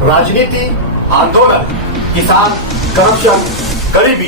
राजनीति, आंदोलन, किसान, करप्शन, गरीबी,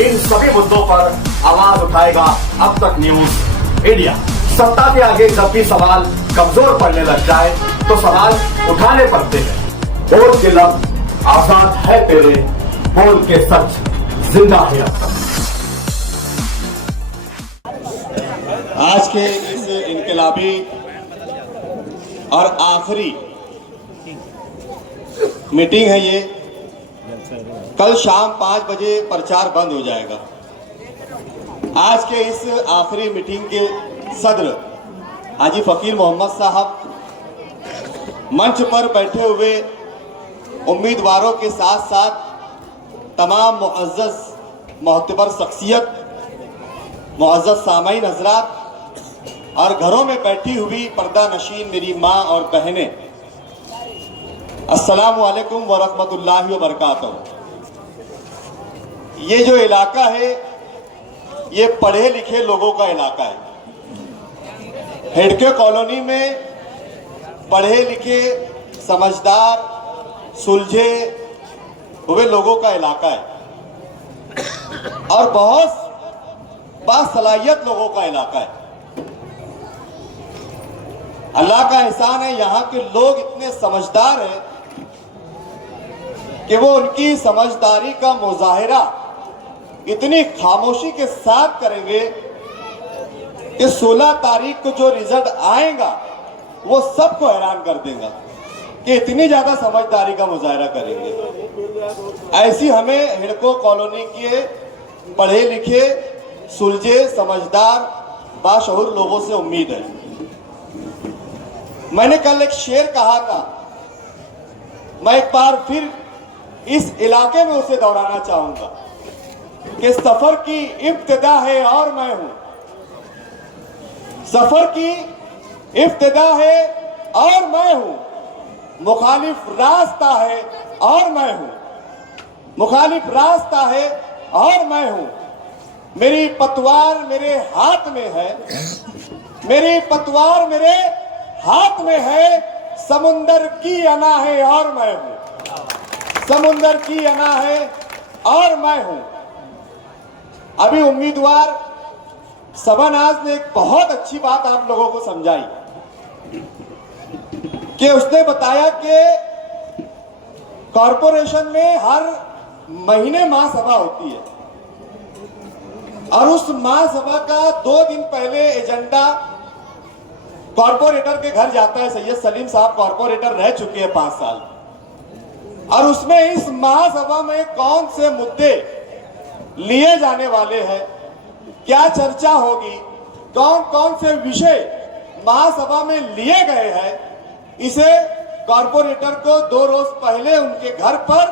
इन सभी मुद्दों पर आवाज उठाएगा अब तक न्यूज इंडिया। सत्ता के आगे जब भी सवाल कमजोर पड़ने लग जाए तो सवाल उठाने पड़ते हैं। बोल के लफ्ज आजाद है तेरे, बोल के सच जिंदा है अब तक। आज के इस इनकलाबी और आखिरी मीटिंग है ये। कल शाम 5 बजे प्रचार बंद हो जाएगा। आज के इस आखिरी मीटिंग के सदर हाजी फकीर मोहम्मद साहब मंच पर बैठे हुए उम्मीदवारों के साथ साथ तमाम मुअज़्ज़ज़ मोहतबर शख्सियत, मुअज़्ज़ज़ सामईन हज़रात और घरों में बैठी हुई पर्दा नशीन मेरी माँ और बहनें, अस्सलामु अलैकुम व रहमतुल्लाहि व बरकातहू। ये जो इलाका है ये पढ़े लिखे लोगों का इलाका है। हेडके कॉलोनी में पढ़े लिखे, समझदार, सुलझे हुए लोगों का इलाका है और बहुत बासलाहियत लोगों का इलाका है। अल्लाह का एहसान है, यहाँ के लोग इतने समझदार हैं कि वो उनकी समझदारी का मुजाहिरा इतनी खामोशी के साथ करेंगे कि 16 तारीख को जो रिजल्ट आएगा वो सबको हैरान कर देगा कि इतनी ज्यादा समझदारी का मुजाहिरा करेंगे। ऐसी हमें हिडको कॉलोनी के पढ़े लिखे, सुलझे, समझदार, बाशऊर लोगों से उम्मीद है। मैंने कल एक शेर कहा था, मैं एक बार फिर इस इलाके में उसे दोहराना चाहूंगा कि सफर की इब्तिदा है और मैं हूं। सफर की इब्तिदा है और मैं हूं, मुखालिफ रास्ता है और मैं हूं, मुखालिफ रास्ता है और मैं हूं। मेरी पतवार मेरे हाथ में है, मेरी पतवार मेरे हाथ में है, समुंदर की अना है और मैं हूं, समुंदर की अना है और मैं हूं। अभी उम्मीदवार सबनाज ने एक बहुत अच्छी बात आप लोगों को समझाई कि उसने बताया कि कॉरपोरेशन में हर महीने महासभा होती है और उस महासभा का 2 दिन पहले एजेंडा कॉरपोरेटर के घर जाता है। सैयद सलीम साहब कॉरपोरेटर रह चुके हैं 5 साल, और उसमें इस महासभा में कौन से मुद्दे लिए जाने वाले हैं, क्या चर्चा होगी, कौन कौन से विषय महासभा में लिए गए हैं, इसे कॉरपोरेटर को 2 रोज पहले उनके घर पर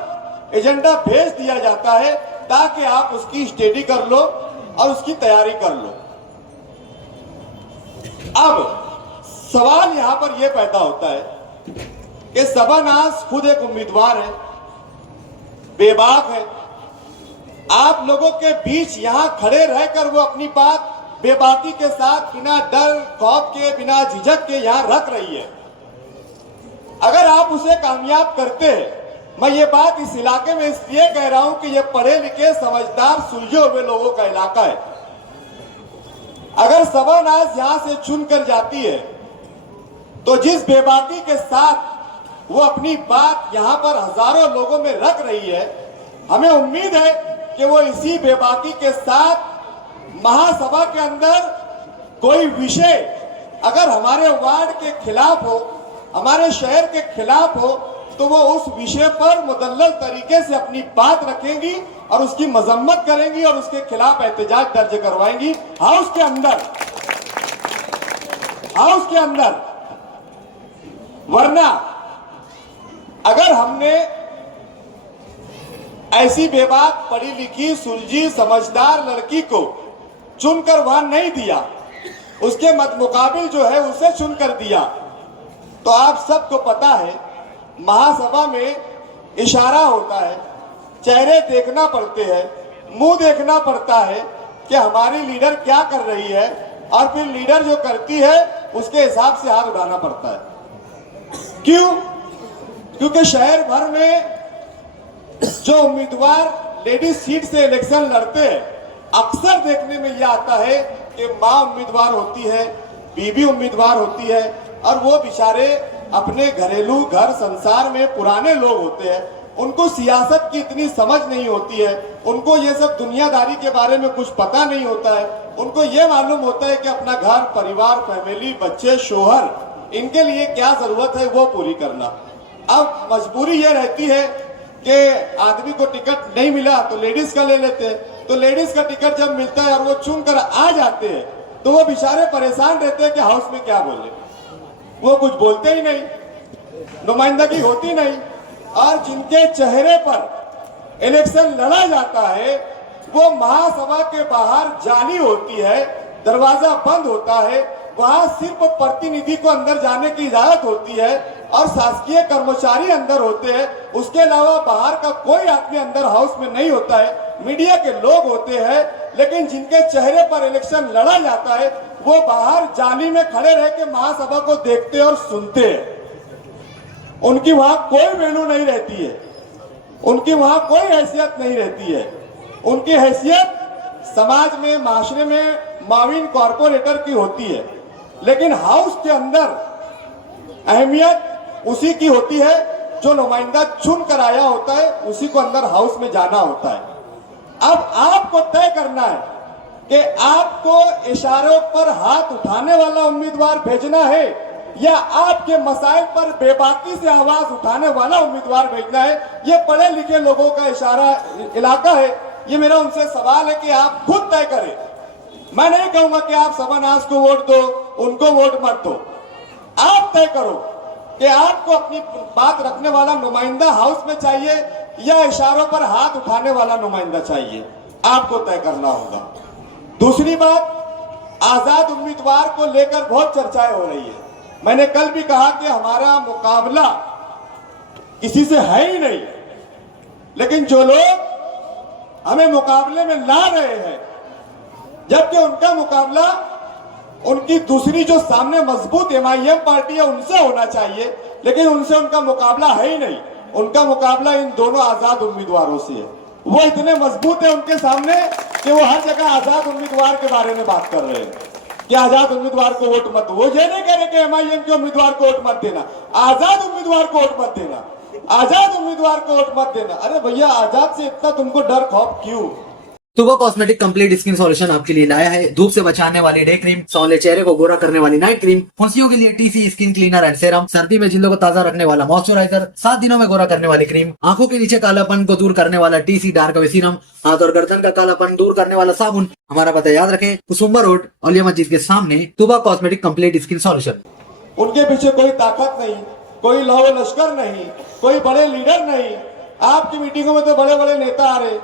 एजेंडा भेज दिया जाता है ताकि आप उसकी स्टडी कर लो और उसकी तैयारी कर लो। अब सवाल यहां पर यह पैदा होता है कि सबनाज खुद एक उम्मीदवार है, बेबाक है। आप लोगों के बीच यहां खड़े रहकर वो अपनी बात बेबाकी के साथ, बिना डर खौफ के, बिना झिझक के यहां रख रही है। अगर आप उसे कामयाब करते हैं, मैं ये बात इस इलाके में इसलिए कह रहा हूं कि ये पढ़े लिखे, समझदार, सुलझे हुए लोगों का इलाका है। अगर सबनाज यहां से चुनकर जाती है तो जिस बेबाकी के साथ वो अपनी बात यहां पर हजारों लोगों में रख रही है, हमें उम्मीद है कि वो इसी बेबाकी के साथ महासभा के अंदर कोई विषय अगर हमारे वार्ड के खिलाफ हो, हमारे शहर के खिलाफ हो, तो वो उस विषय पर मुदल्लल तरीके से अपनी बात रखेंगी और उसकी मजम्मत करेंगी और उसके खिलाफ एहतजाज दर्ज करवाएंगी हाउस के अंदर, हाउस के अंदर। वरना अगर हमने ऐसी बेबाक, पढ़ी लिखी, सुलझी, समझदार लड़की को चुनकर वहां नहीं दिया, उसके मुकाबिल जो है उसे चुनकर दिया, तो आप सबको पता है महासभा में इशारा होता है, चेहरे देखना पड़ते हैं, मुंह देखना पड़ता है कि हमारी लीडर क्या कर रही है, और फिर लीडर जो करती है उसके हिसाब से हाथ उठाना पड़ता है। क्यों? क्योंकि शहर भर में जो उम्मीदवार लेडीज सीट से इलेक्शन लड़ते हैं, अक्सर देखने में यह आता है कि माँ उम्मीदवार होती है, बीबी उम्मीदवार होती है, और वो बेचारे अपने घरेलू घर संसार में पुराने लोग होते हैं, उनको सियासत की इतनी समझ नहीं होती है, उनको ये सब दुनियादारी के बारे में कुछ पता नहीं होता है। उनको ये मालूम होता है कि अपना घर परिवार, फैमिली, बच्चे, शोहर, इनके लिए क्या जरूरत है वो पूरी करना। अब मजबूरी ये रहती है कि आदमी को टिकट नहीं मिला तो लेडीज का ले लेते हैं, तो लेडीज का टिकट जब मिलता है और वो चुन कर आ जाते हैं तो वो बेचारे परेशान रहते हैं कि हाउस में क्या बोले। वो कुछ बोलते ही नहीं, नुमाइंदगी होती नहीं, और जिनके चेहरे पर इलेक्शन लड़ा जाता है वो महासभा के बाहर जाली होती है, दरवाजा बंद होता है, वहां सिर्फ प्रतिनिधि को अंदर जाने की इजाजत होती है और शासकीय कर्मचारी अंदर होते हैं, उसके अलावा बाहर का कोई आदमी अंदर हाउस में नहीं होता है। मीडिया के लोग होते हैं, लेकिन जिनके चेहरे पर इलेक्शन लड़ा जाता है वो बाहर जाली में खड़े रह के महासभा को देखते और सुनते हैं। उनकी वहां कोई वैल्यू नहीं रहती है, उनकी वहां कोई हैसियत नहीं रहती है। उनकी हैसियत समाज में, माशरे में माविन कॉर्पोरेटर की होती है, लेकिन हाउस के अंदर अहमियत उसी की होती है जो नुमाइंदा चुन कर आया होता है, उसी को अंदर हाउस में जाना होता है। अब आपको तय करना है कि आपको इशारों पर हाथ उठाने वाला उम्मीदवार भेजना है या आपके मसाइल पर बेबाकी से आवाज उठाने वाला उम्मीदवार भेजना है। ये पढ़े लिखे लोगों का इलाका है, ये मेरा उनसे सवाल है कि आप खुद तय करें। मैं नहीं कहूंगा कि आप सबनास को वोट दो, उनको वोट मत दो। आप तय करो कि आपको अपनी बात रखने वाला नुमाइंदा हाउस में चाहिए या इशारों पर हाथ उठाने वाला नुमाइंदा चाहिए, आपको तय करना होगा। दूसरी बात, आजाद उम्मीदवार को लेकर बहुत चर्चाएं हो रही है। मैंने कल भी कहा कि हमारा मुकाबला किसी से है ही नहीं, लेकिन जो लोग हमें मुकाबले में ला रहे हैं, जबकि उनका मुकाबला उनकी दूसरी जो सामने मजबूत MIM पार्टी है उनसे होना चाहिए, लेकिन उनसे उनका मुकाबला है ही नहीं। उनका मुकाबला इन दोनों आजाद उम्मीदवारों से है। वो इतने मजबूत है उनके सामने कि वो हर जगह आजाद उम्मीदवार के बारे में बात कर रहे हैं कि आजाद उम्मीदवार को वोट मत दो। वो ये नहीं कह रहे कि MIM के उम्मीदवार को वोट मत देना, आजाद उम्मीदवार को वोट मत देना, आजाद उम्मीदवार को वोट मत देना। अरे भैया, आजाद से इतना तुमको डर खौफ क्यों? तुबा कॉस्मेटिक कंप्लीट स्किन सॉल्यूशन आपके लिए लाया है धूप से बचाने वाली डे क्रीम, सौंले चेहरे को गोरा करने वाली नाइट क्रीम, फुंसियों के लिए TC skin cleaner and serum, सर्दी में जिल्दों को ताजा रखने वाला मॉइस्चराइजर, 7 दिनों में गोरा करने वाली क्रीम, आंखों के नीचे कालापन को दूर करने वाला TC डार्क वे सीरम, हाथ और गर्दन का कालापन दूर करने वाला साबुन। हमारा पता याद रखें, कुसुम्बा रोड, औलिया मस्जिद के सामने, तुबा कॉस्मेटिक कंप्लीट स्किन सॉल्यूशन। उनके पीछे कोई ताकत नहीं, कोई लौ लश्कर नहीं, कोई बड़े लीडर नहीं। आपकी मीटिंगों में तो बड़े बड़े नेता आ रहे,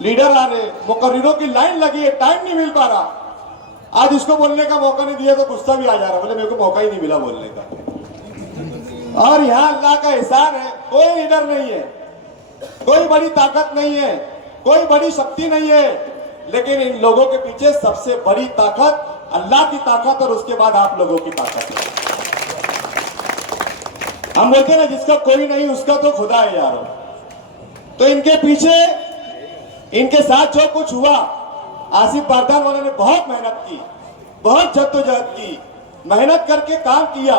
लीडर आ रहे, मुकर्रिरों की लाइन लगी है, टाइम नहीं मिल पा रहा। आज इसको बोलने का मौका नहीं दिया तो गुस्सा भी आ जा रहा, बोले मेरे को मौका ही नहीं मिला बोलने का। और यहाँ अल्लाह का एहसान है, कोई लीडर नहीं है, कोई बड़ी ताकत नहीं है, कोई बड़ी शक्ति नहीं है, लेकिन इन लोगों के पीछे सबसे बड़ी ताकत अल्लाह की ताकत और उसके बाद आप लोगों की ताकत है। हम बोलते हैं ना, जिसका कोई नहीं उसका तो खुदा है यार। तो इनके पीछे, इनके साथ जो कुछ हुआ, आसिफ बारदान वालों ने बहुत मेहनत की, बहुत जद्दोजहद की, मेहनत करके काम किया।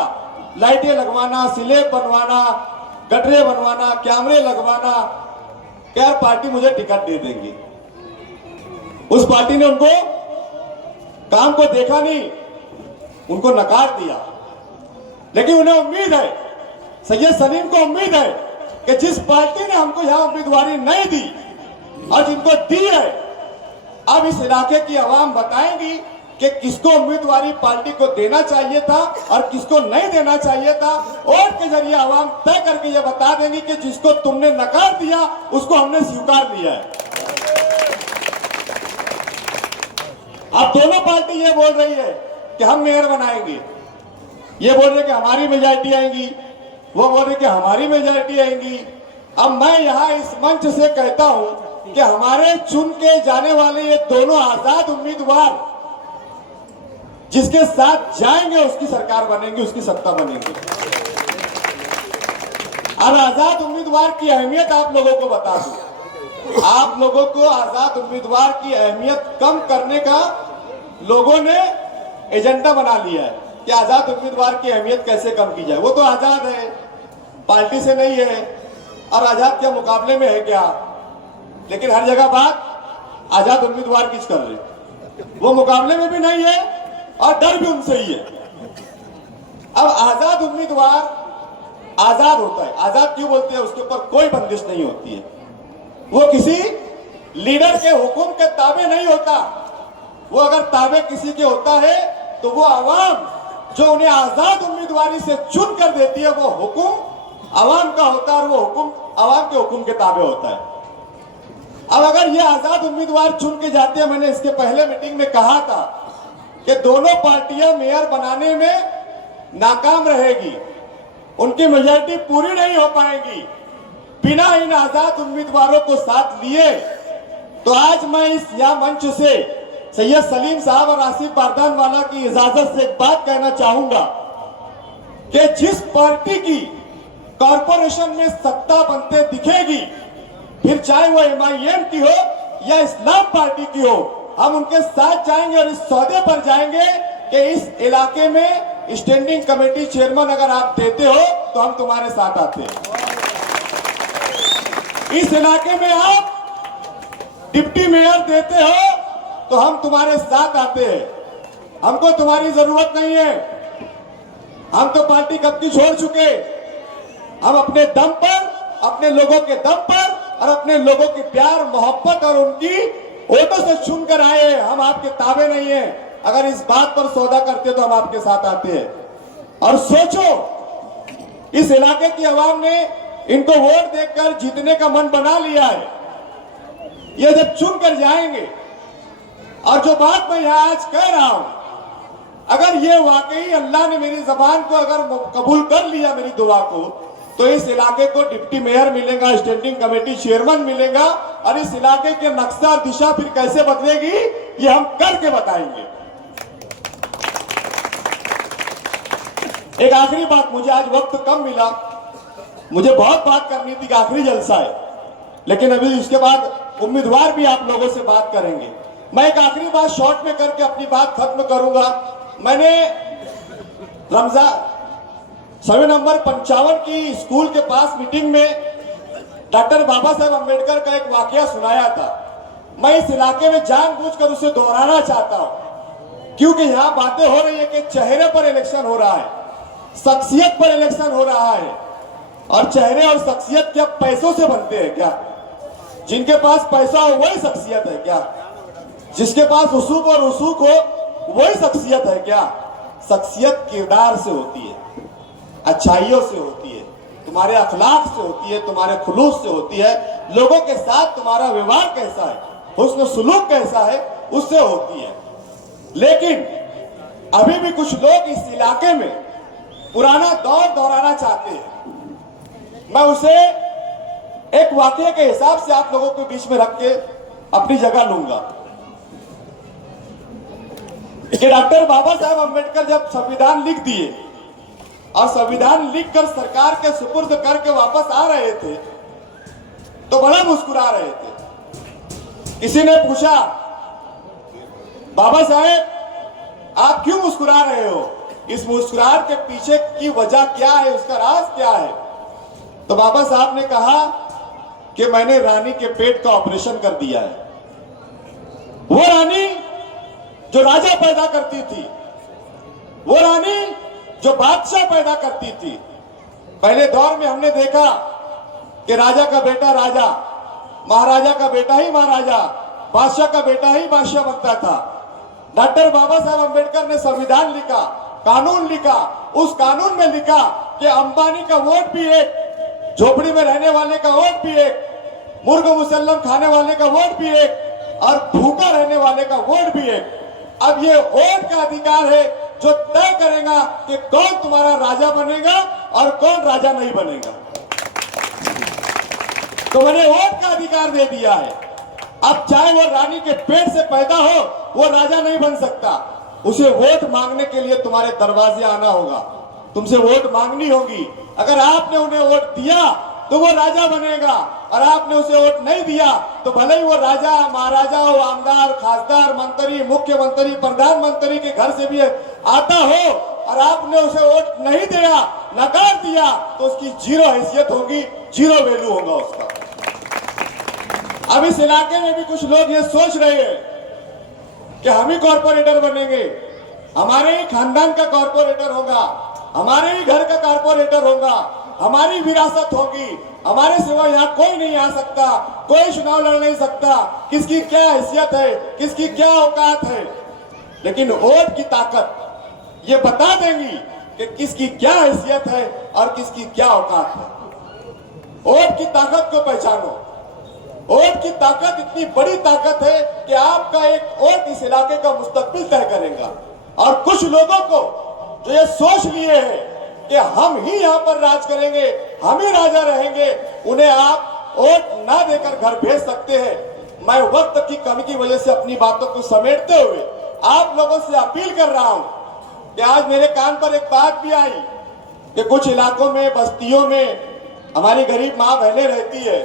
लाइटें लगवाना, स्लेब बनवाना, गटरे बनवाना, कैमरे लगवाना, क्या पार्टी मुझे टिकट दे देंगी। उस पार्टी ने उनको काम को देखा नहीं, उनको नकार दिया। लेकिन उन्हें उम्मीद है, सैयद सलीम को उम्मीद है कि जिस पार्टी ने हमको यहां उम्मीदवारी नहीं दी और जिनको दी है, अब इस इलाके की आवाम बताएंगी कि किसको उम्मीदवारी पार्टी को देना चाहिए था और किसको नहीं देना चाहिए था। वोट के जरिए आवाम तय करके ये बता देंगी कि जिसको तुमने नकार दिया उसको हमने स्वीकार लिया है। अब दोनों पार्टी ये बोल रही है कि हम मेयर बनाएंगे, ये बोल रहे कि हमारी मेजॉरिटी आएंगी, वो बोल रहे कि हमारी मेजॉरिटी आएंगी। अब मैं यहां इस मंच से कहता हूं कि हमारे चुन के जाने वाले ये दोनों आजाद उम्मीदवार जिसके साथ जाएंगे उसकी सरकार बनेगी, उसकी सत्ता बनेगी। अब आजाद उम्मीदवार की अहमियत आप लोगों को बता दूं। आप लोगों को आजाद उम्मीदवार की अहमियत कम करने का लोगों ने एजेंडा बना लिया है कि आजाद उम्मीदवार की अहमियत कैसे कम की जाए। वो तो आजाद है, पार्टी से नहीं है, और आजाद के मुकाबले में है क्या? लेकिन हर जगह बात आजाद उम्मीदवार की कर रहे, वो मुकाबले में भी नहीं है और डर भी उनसे ही है। अब आजाद उम्मीदवार आजाद होता है, आजाद क्यों बोलते हैं? उसके ऊपर कोई बंदिश नहीं होती है, वो किसी लीडर के हुक्म के ताबे नहीं होता। वो अगर ताबे किसी के होता है तो वो आवाम जो उन्हें आजाद उम्मीदवारी से चुन कर देती है, वो हुक्म आवाम का होता है और वो हुक्म आवाम के हुक्म के ताबे होता है। अब अगर ये आजाद उम्मीदवार चुन के जाते हैं, मैंने इसके पहले मीटिंग में कहा था कि दोनों पार्टियां मेयर बनाने में नाकाम रहेगी, उनकी मेजॉरिटी पूरी नहीं हो पाएगी बिना इन आजाद उम्मीदवारों को साथ लिए। तो आज मैं इस यहाँ मंच से सैयद सलीम साहब और आसिफ बारदान वाला की इजाजत से एक बात कहना चाहूंगा कि जिस पार्टी की कॉरपोरेशन में सत्ता बनते दिखेगी, फिर चाहे वो MIM की हो या इस्लाम पार्टी की हो, हम उनके साथ जाएंगे और इस सौदे पर जाएंगे कि इस इलाके में स्टैंडिंग कमेटी चेयरमैन अगर आप देते हो तो हम तुम्हारे साथ आते हैं। इस इलाके में आप डिप्टी मेयर देते हो तो हम तुम्हारे साथ आते हैं। हमको तुम्हारी जरूरत नहीं है, हम तो पार्टी कब की छोड़ चुके। हम अपने दम पर, अपने लोगों के दम पर और अपने लोगों की प्यार मोहब्बत और उनकी वोटों से चुनकर आए हैं। हम आपके ताबे नहीं हैं। अगर इस बात पर सौदा करते तो हम आपके साथ आते हैं। और सोचो, इस इलाके की आवाम ने इनको वोट देकर जीतने का मन बना लिया है। ये जब चुन कर जाएंगे, और जो बात मैं यहां आज कह रहा हूं, अगर ये वाकई अल्लाह ने मेरी जबान को अगर कबूल कर लिया, मेरी दुआ को, तो इस इलाके को डिप्टी मेयर मिलेगा, स्टैंडिंग कमेटी चेयरमैन मिलेगा, और इस इलाके के नक्शा दिशा फिर कैसे बदलेगी ये हम करके बताएंगे। एक आखिरी बात, मुझे आज वक्त कम मिला, मुझे बहुत बात करनी थी, आखिरी जलसा है, लेकिन अभी इसके बाद उम्मीदवार भी आप लोगों से बात करेंगे। मैं एक आखिरी बात शॉर्ट में करके अपनी बात खत्म करूंगा। मैंने रमजान 7 नंबर 55 की स्कूल के पास मीटिंग में डॉक्टर बाबा साहेब अम्बेडकर का एक वाकया सुनाया था। मैं इस इलाके में जानबूझकर उसे दोहराना चाहता हूं, क्योंकि यहां बातें हो रही है कि चेहरे पर इलेक्शन हो रहा है, शख्सियत पर इलेक्शन हो रहा है, और चेहरे और शख्सियत क्या पैसों से बनते हैं क्या? जिनके पास पैसा हो वही शख्सियत है क्या? जिसके पास उसूक और उसूक हो वही शख्सियत है क्या? शख्सियत किरदार से होती है, अच्छाइयों से होती है, तुम्हारे अखलाक से होती है, तुम्हारे खुलूस से होती है, लोगों के साथ तुम्हारा व्यवहार कैसा है, हुस्न सुलूक कैसा है, उससे होती है। लेकिन अभी भी कुछ लोग इस इलाके में पुराना दौर दोहराना चाहते हैं। मैं उसे एक वाकये के हिसाब से आप लोगों के बीच में रख के अपनी जगह लूंगा कि डॉक्टर बाबा साहेब अम्बेडकर जब संविधान लिख दिए और संविधान लिखकर सरकार के सुपुर्द करके वापस आ रहे थे तो बड़ा मुस्कुरा रहे थे। किसी ने पूछा, बाबा साहेब आप क्यों मुस्कुरा रहे हो? इस मुस्कुराहट के पीछे की वजह क्या है, उसका राज क्या है? तो बाबा साहब ने कहा कि मैंने रानी के पेट का ऑपरेशन कर दिया है। वो रानी जो राजा पैदा करती थी, वो रानी जो बादशाह पैदा करती थी। पहले दौर में हमने देखा कि राजा का बेटा राजा, महाराजा का बेटा ही महाराजा, बादशाह का बेटा ही बादशाह बनता था। डॉक्टर बाबा साहब अम्बेडकर ने संविधान लिखा, कानून लिखा, उस कानून में लिखा कि अंबानी का वोट भी एक, झोपड़ी में रहने वाले का वोट भी एक, मुर्ग मुसल्लम खाने वाले का वोट भी एक, और भूखा रहने वाले का वोट भी एक। अब ये वोट का अधिकार है जो तय करेगा कि कौन तुम्हारा राजा बनेगा और कौन राजा नहीं बनेगा। तो मैंने वोट का अधिकार दे दिया है। अब चाहे वो रानी के पेट से पैदा हो, वो राजा नहीं बन सकता। उसे वोट मांगने के लिए तुम्हारे दरवाजे आना होगा, तुमसे वोट मांगनी होगी। अगर आपने उन्हें वोट दिया तो वो राजा बनेगा, और आपने उसे वोट नहीं दिया तो भले ही वो राजा महाराजा हो, आमदार खासदार मंत्री मुख्यमंत्री प्रधानमंत्री के घर से भी आता हो, और आपने उसे वोट नहीं दिया, नकार दिया, तो उसकी जीरो हैसियत होगी, जीरो वैल्यू होगा उसका। अब इस इलाके में भी कुछ लोग ये सोच रहे हैं कि हम ही कॉर्पोरेटर बनेंगे, हमारे ही खानदान का कॉर्पोरेटर होगा, हमारे ही घर का कॉर्पोरेटर होगा, हमारी विरासत होगी, हमारे सिवा यहाँ कोई नहीं आ सकता, कोई चुनाव लड़ नहीं सकता, किसकी क्या हैसियत है, किसकी क्या औकात है। लेकिन वोट की ताकत ये बता देंगी कि किसकी क्या हैसियत है और किसकी क्या औकात है। वोट की ताकत को पहचानो। वोट की ताकत इतनी बड़ी ताकत है कि आपका एक वोट इस इलाके का मुस्तकबिल तय करेगा। और कुछ लोगों को जो ये सोच लिए हैं कि हम ही यहाँ पर राज करेंगे, हम ही राजा रहेंगे, उन्हें आप वोट ना देकर घर भेज सकते हैं। मैं वक्त की कमी की वजह से अपनी बातों को समेटते हुए आप लोगों से अपील कर रहा हूं कि आज मेरे कान पर एक बात भी आई कि कुछ इलाकों में, बस्तियों में हमारी गरीब माँ बहनें रहती है,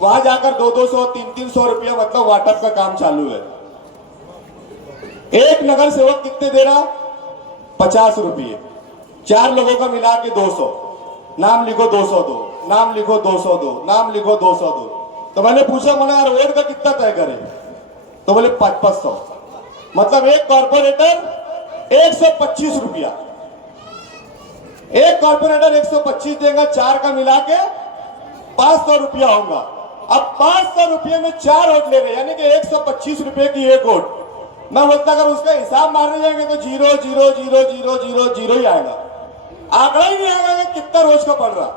वहां जाकर 200-200 300-300 रुपया मतलब वाटअप का काम चालू है। एक नगर सेवक कितने दे रहा? 50 रुपये, 4 लोगों का मिला के 200। नाम लिखो 200 दो, नाम लिखो 200 दो, नाम लिखो 200 दो। तो मैंने पूछा, मैंने यार वोट का कितना तय करें? तो बोले 500। मतलब एक कॉर्पोरेटर 125 रुपया, एक कॉर्पोरेटर 125 देगा, 4 का मिला के 500 रुपया होगा। अब 500 रुपये में 4 वोट ले रहे, यानी कि 125 रुपये की एक वोट। मैं बोलता अगर उसका हिसाब मारने जाएंगे तो 0 0 0 0 0 0 ही आएगा, आंकड़ा ही नहीं आएगा कि कितना रोज का पड़ रहा।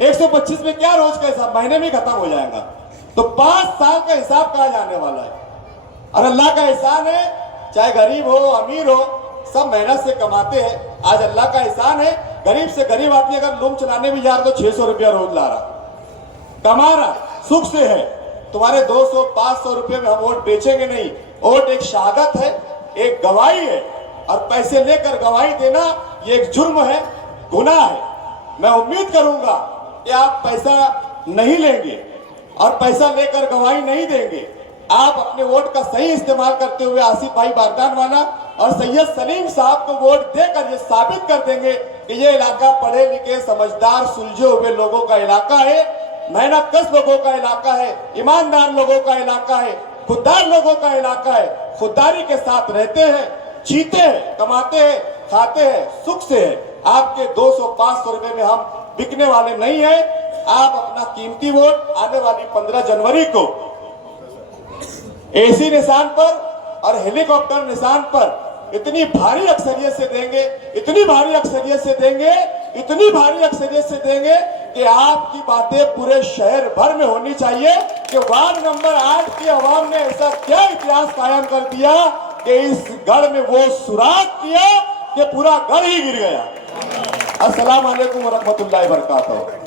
125 में क्या रोज का हिसाब, महीने में खत्म हो जाएगा। तो 5 साल का हिसाब कहा जाने वाला है। और अल्लाह का एहसान है, चाहे गरीब हो अमीर हो, सब मेहनत से कमाते हैं। आज अल्लाह का एहसान है, गरीब से गरीब आदमी अगर लूम चलाने भी जा रहा तो 600 रुपया रोज ला रहा, कमा रहा, सुख से है। तुम्हारे 200-500 रुपये में हम वोट बेचेंगे नहीं। वोट एक शहादत है, एक गवाही है, और पैसे लेकर गवाही देना ये एक जुर्म है, गुनाह है। मैं उम्मीद करूंगा कि आप पैसा नहीं लेंगे और पैसा लेकर गवाही नहीं देंगे। आप अपने वोट का सही इस्तेमाल करते हुए आसिफ भाई बारदान वाला और सैयद सलीम साहब को वोट देकर ये साबित कर देंगे कि ये इलाका पढ़े लिखे समझदार सुलझे हुए लोगों का इलाका है, मेहनतकश लोगों का इलाका है, ईमानदार लोगों का इलाका है, खुददार लोगों का इलाका है। खुददारी के साथ रहते हैं, जीते हैं, कमाते हैं, खाते हैं, सुख से है। आपके 200-500 रुपए में हम बिकने वाले नहीं हैं। आप अपना कीमती वोट आने वाली 15 जनवरी को एसी निशान पर और हेलीकॉप्टर निशान पर इतनी भारी अक्सरियत से देंगे, इतनी भारी अक्सरियत से देंगे, इतनी भारी अक्सरियत से देंगे कि आपकी बातें पूरे शहर भर में होनी चाहिए कि वार्ड नंबर 8 की आवाम ने ऐसा क्या इतिहास कायम कर दिया कि इस गढ़ में वो सुराग किया कि पूरा गढ़ ही गिर गया। अस्सलाम वालेकुम व रहमतुल्लाहि व बरकातहू।